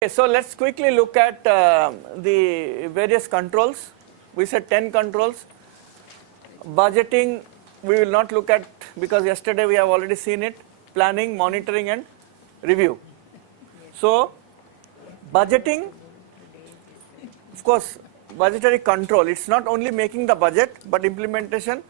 Okay, so let's quickly look at the various controls. We said 10 controls. Budgeting we will not look at because yesterday we have already seen it. Planning, monitoring and review. So budgeting, of course, budgetary control, it's not only making the budget but implementation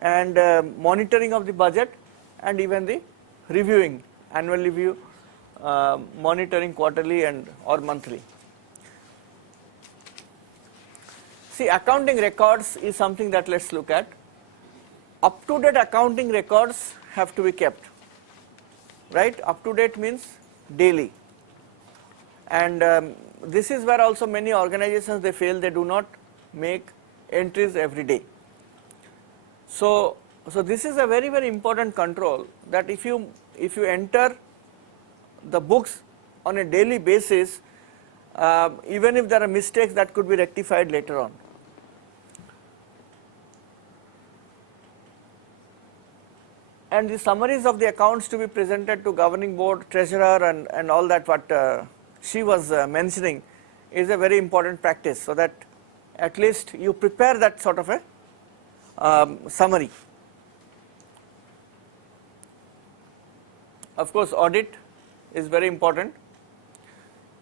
and monitoring of the budget and even the reviewing, annual review, monitoring quarterly and or monthly. See, accounting records is something that let's look at. Up to date accounting records have to be kept, right? Up to date means daily, and this is where also many organizations they fail, they do not make entries every day. So this is a very, very important control, that if you enter the books on a daily basis, even if there are mistakes, that could be rectified later on. And the summaries of the accounts to be presented to governing board, treasurer and all that what she was mentioning is a very important practice, so that at least you prepare that sort of a summary. Of course, audit is very important.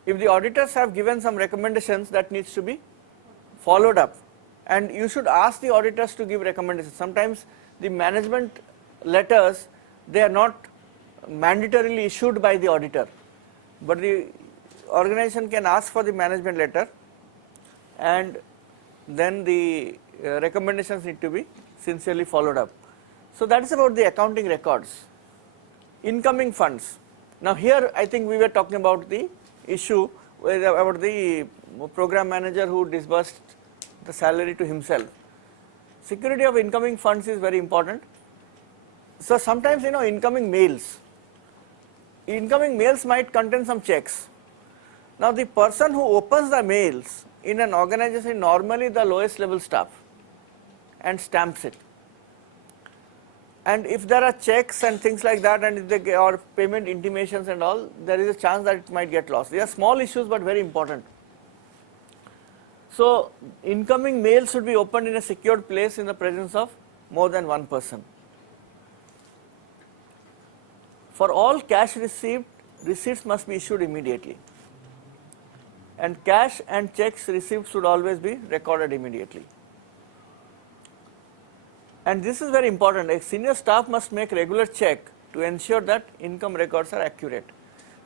If the auditors have given some recommendations, that needs to be followed up, and you should ask the auditors to give recommendations. Sometimes the management letters, they are not mandatorily issued by the auditor, but the organization can ask for the management letter, and then the recommendations need to be sincerely followed up. So that is about the accounting records. Incoming funds. Now here I think we were talking about the issue about the program manager who disbursed the salary to himself. Security of incoming funds is very important. So sometimes incoming mails might contain some checks. Now the person who opens the mails in an organization, normally the lowest level staff, and stamps it. And if there are checks and things like that, and if they or payment intimations and all, there is a chance that it might get lost. They are small issues but very important. So incoming mail should be opened in a secured place in the presence of more than one person. For all cash received, receipts must be issued immediately, and cash and checks received should always be recorded immediately. And this is very important. A senior staff must make regular check to ensure that income records are accurate.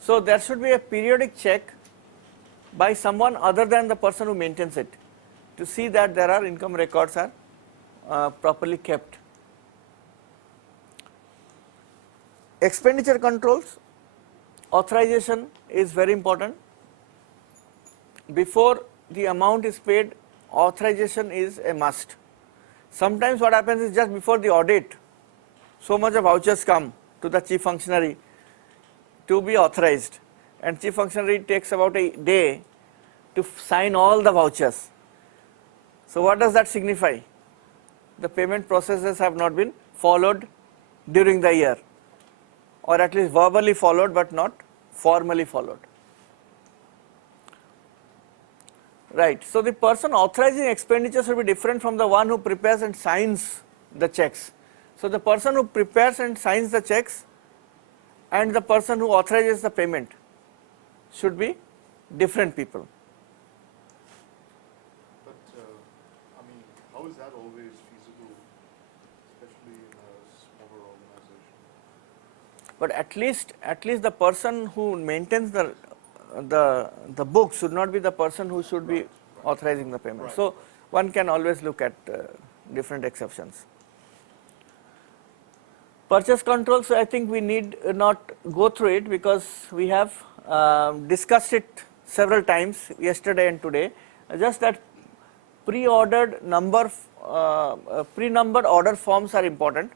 So there should be a periodic check by someone other than the person who maintains it, to see that there are income records are properly kept. Expenditure controls, authorization is very important. Before the amount is paid, authorization is a must. Sometimes what happens is, just before the audit, so much of vouchers come to the chief functionary to be authorized, and chief functionary takes about a day to sign all the vouchers. So what does that signify? The payment processes have not been followed during the year, or at least verbally followed but not formally followed. Right. So the person authorizing expenditure should be different from the one who prepares and signs the checks. So the person who prepares and signs the checks and the person who authorizes the payment should be different people. But I mean, how is that always feasible, especially in a smaller organization? But at least the person who maintains the book should not be the person who should be authorizing the payment. So one can always look at different exceptions. Purchase control, so I think we need not go through it because we have discussed it several times yesterday and today. Just that pre-numbered order forms are important.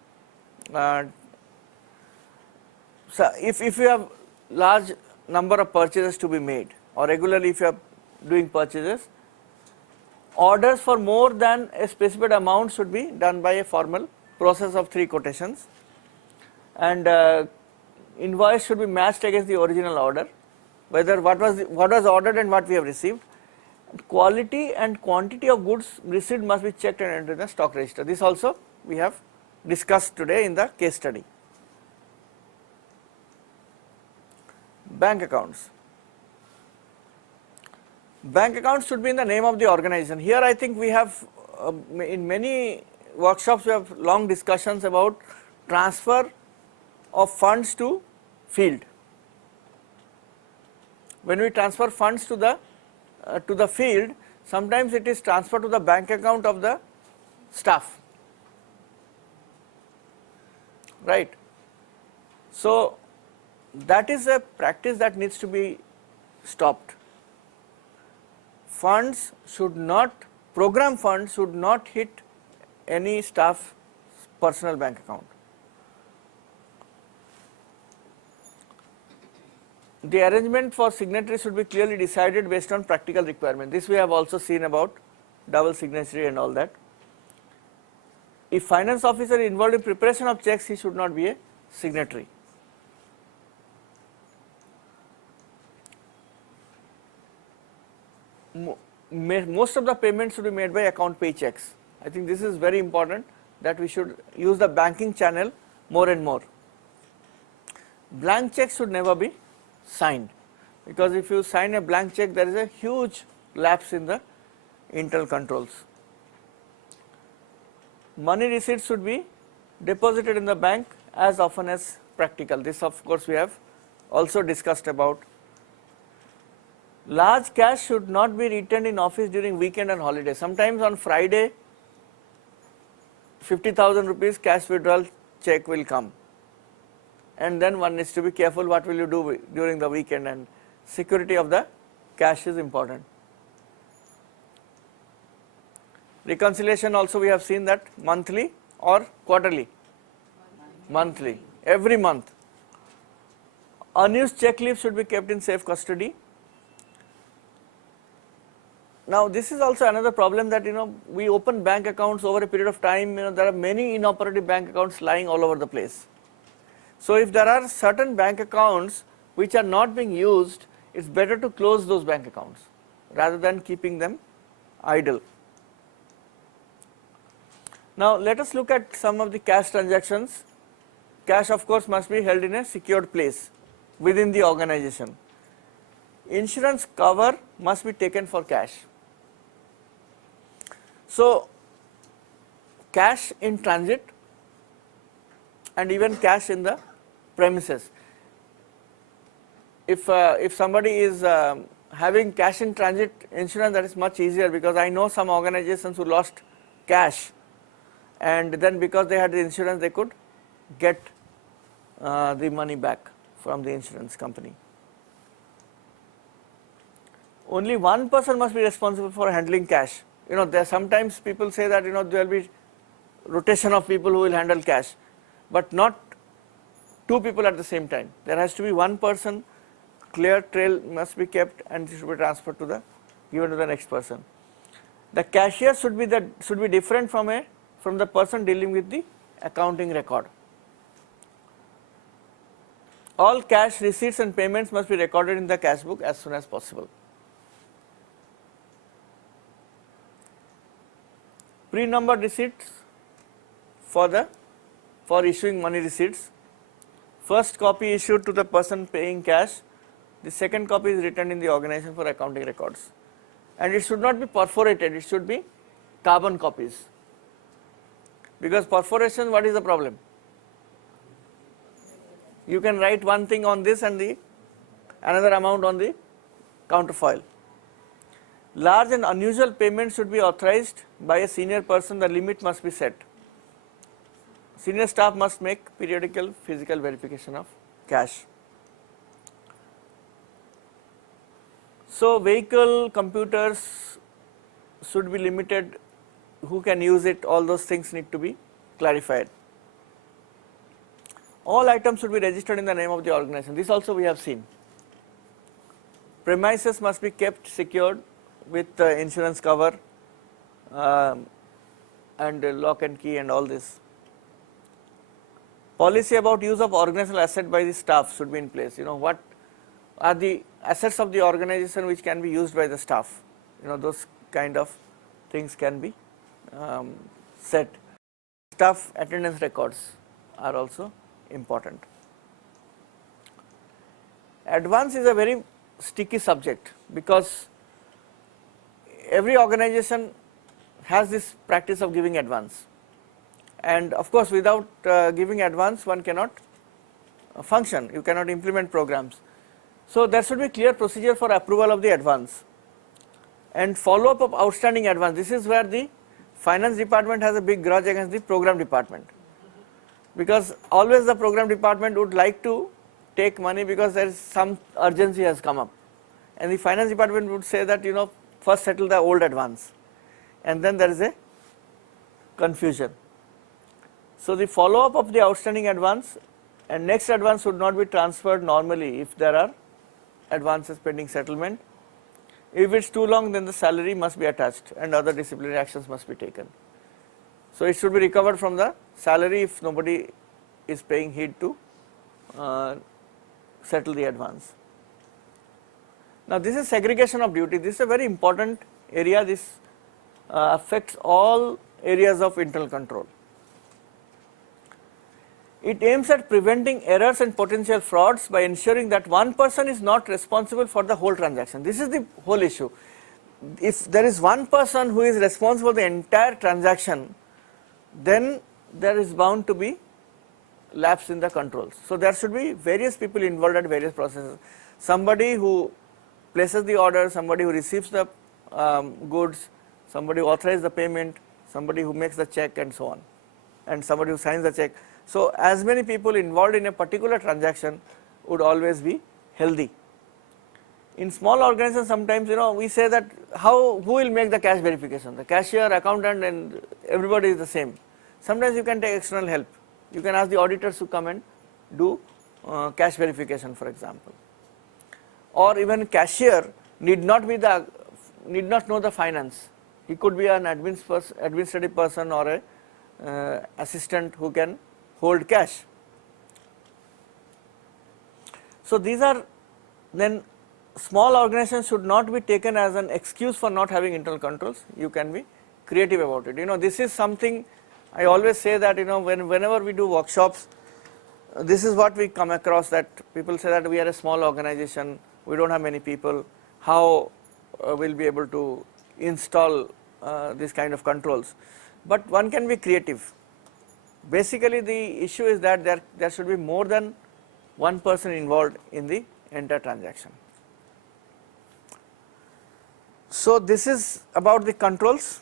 So if you have large number of purchases to be made, or regularly if you are doing purchases, orders for more than a specified amount should be done by a formal process of 3 quotations, and invoice should be matched against the original order, whether what was ordered and what we have received. Quality and quantity of goods received must be checked and entered in the stock register. This also we have discussed today in the case study. Bank accounts. Bank accounts should be in the name of the organization. Here I think we have in many workshops we have long discussions about transfer of funds to field. When we transfer funds to the field, sometimes it is transferred to the bank account of the staff, right. So that is a practice that needs to be stopped. Funds should not, program funds should not hit any staff's personal bank account. The arrangement for signatories should be clearly decided based on practical requirement. This we have also seen about double signature and all that. If finance officer is involved in preparation of checks, he should not be a signatory. Most of the payments should be made by account pay checks. I think this is very important that we should use the banking channel more and more. Blank checks should never be signed, because if you sign a blank check, there is a huge lapse in the internal controls. Money receipts should be deposited in the bank as often as practical. This of course we have also discussed about. Large cash should not be retained in office during weekend and holiday. Sometimes on Friday 50,000 rupees cash withdrawal check will come, and then one needs to be careful what will you do during the weekend, and security of the cash is important. Reconciliation also we have seen that monthly or quarterly? Monthly, every month. Unused check leaves should be kept in safe custody. Now this is also another problem that we open bank accounts over a period of time, there are many inoperative bank accounts lying all over the place. So if there are certain bank accounts which are not being used, it's better to close those bank accounts rather than keeping them idle. Now let us look at some of the cash transactions. Cash of course must be held in a secured place within the organization. Insurance cover must be taken for cash. So cash in transit and even cash in the premises. If somebody is having cash in transit insurance, that is much easier, because I know some organizations who lost cash, and then because they had the insurance they could get the money back from the insurance company. Only one person must be responsible for handling cash. There sometimes people say that there will be rotation of people who will handle cash, but not two people at the same time. There has to be one person, clear trail must be kept, and it should be transferred to given to the next person. The cashier should be different from the person dealing with the accounting record. All cash receipts and payments must be recorded in the cash book as soon as possible. Pre-numbered receipts for issuing money receipts. First copy issued to the person paying cash. The second copy is written in the organization for accounting records. And it should not be perforated, it should be carbon copies. Because perforation, what is the problem? You can write one thing on this and another amount on the counterfoil. Large and unusual payments should be authorized by a senior person. The limit must be set. Senior staff must make periodical physical verification of cash. So vehicle, computers should be limited, who can use it, all those things need to be clarified. All items should be registered in the name of the organization. This also we have seen. Premises must be kept secured with insurance cover and lock and key and all this. Policy about use of organizational asset by the staff should be in place. What are the assets of the organization which can be used by the staff. Those kind of things can be set. Staff attendance records are also important. Advance is a very sticky subject because every organization has this practice of giving advance, and of course without giving advance one cannot function, you cannot implement programs. So there should be clear procedure for approval of the advance and follow up of outstanding advance. This is where the finance department has a big grudge against the program department, because always the program department would like to take money because there is some urgency has come up, and the finance department would say that first settle the old advance, and then there is a confusion. So the follow up of the outstanding advance and next advance should not be transferred normally if there are advances pending settlement. If it's too long, then the salary must be attached and other disciplinary actions must be taken. So it should be recovered from the salary if nobody is paying heed to settle the advance. Now this is segregation of duty. This is a very important area. This affects all areas of internal control. It aims at preventing errors and potential frauds by ensuring that one person is not responsible for the whole transaction. This is the whole issue. If there is one person who is responsible for the entire transaction, then there is bound to be lapse in the controls. So there should be various people involved at various processes. Somebody who places the order, somebody who receives the goods, somebody who authorizes the payment, somebody who makes the check and so on, and somebody who signs the check. So as many people involved in a particular transaction would always be healthy. In small organizations sometimes we say that who will make the cash verification? The cashier, accountant, and everybody is the same. Sometimes you can take external help. You can ask the auditors to come and do cash verification, for example. Or even cashier need not know the finance. He could be an administrative person or a assistant who can hold cash. So these are then small organizations should not be taken as an excuse for not having internal controls. You can be creative about it. This is something I always say that whenever we do workshops, this is what we come across, that people say that we are a small organization, we don't have many people, how we'll be able to install this kind of controls. But one can be creative. Basically the issue is that there should be more than one person involved in the entire transaction. So this is about the controls.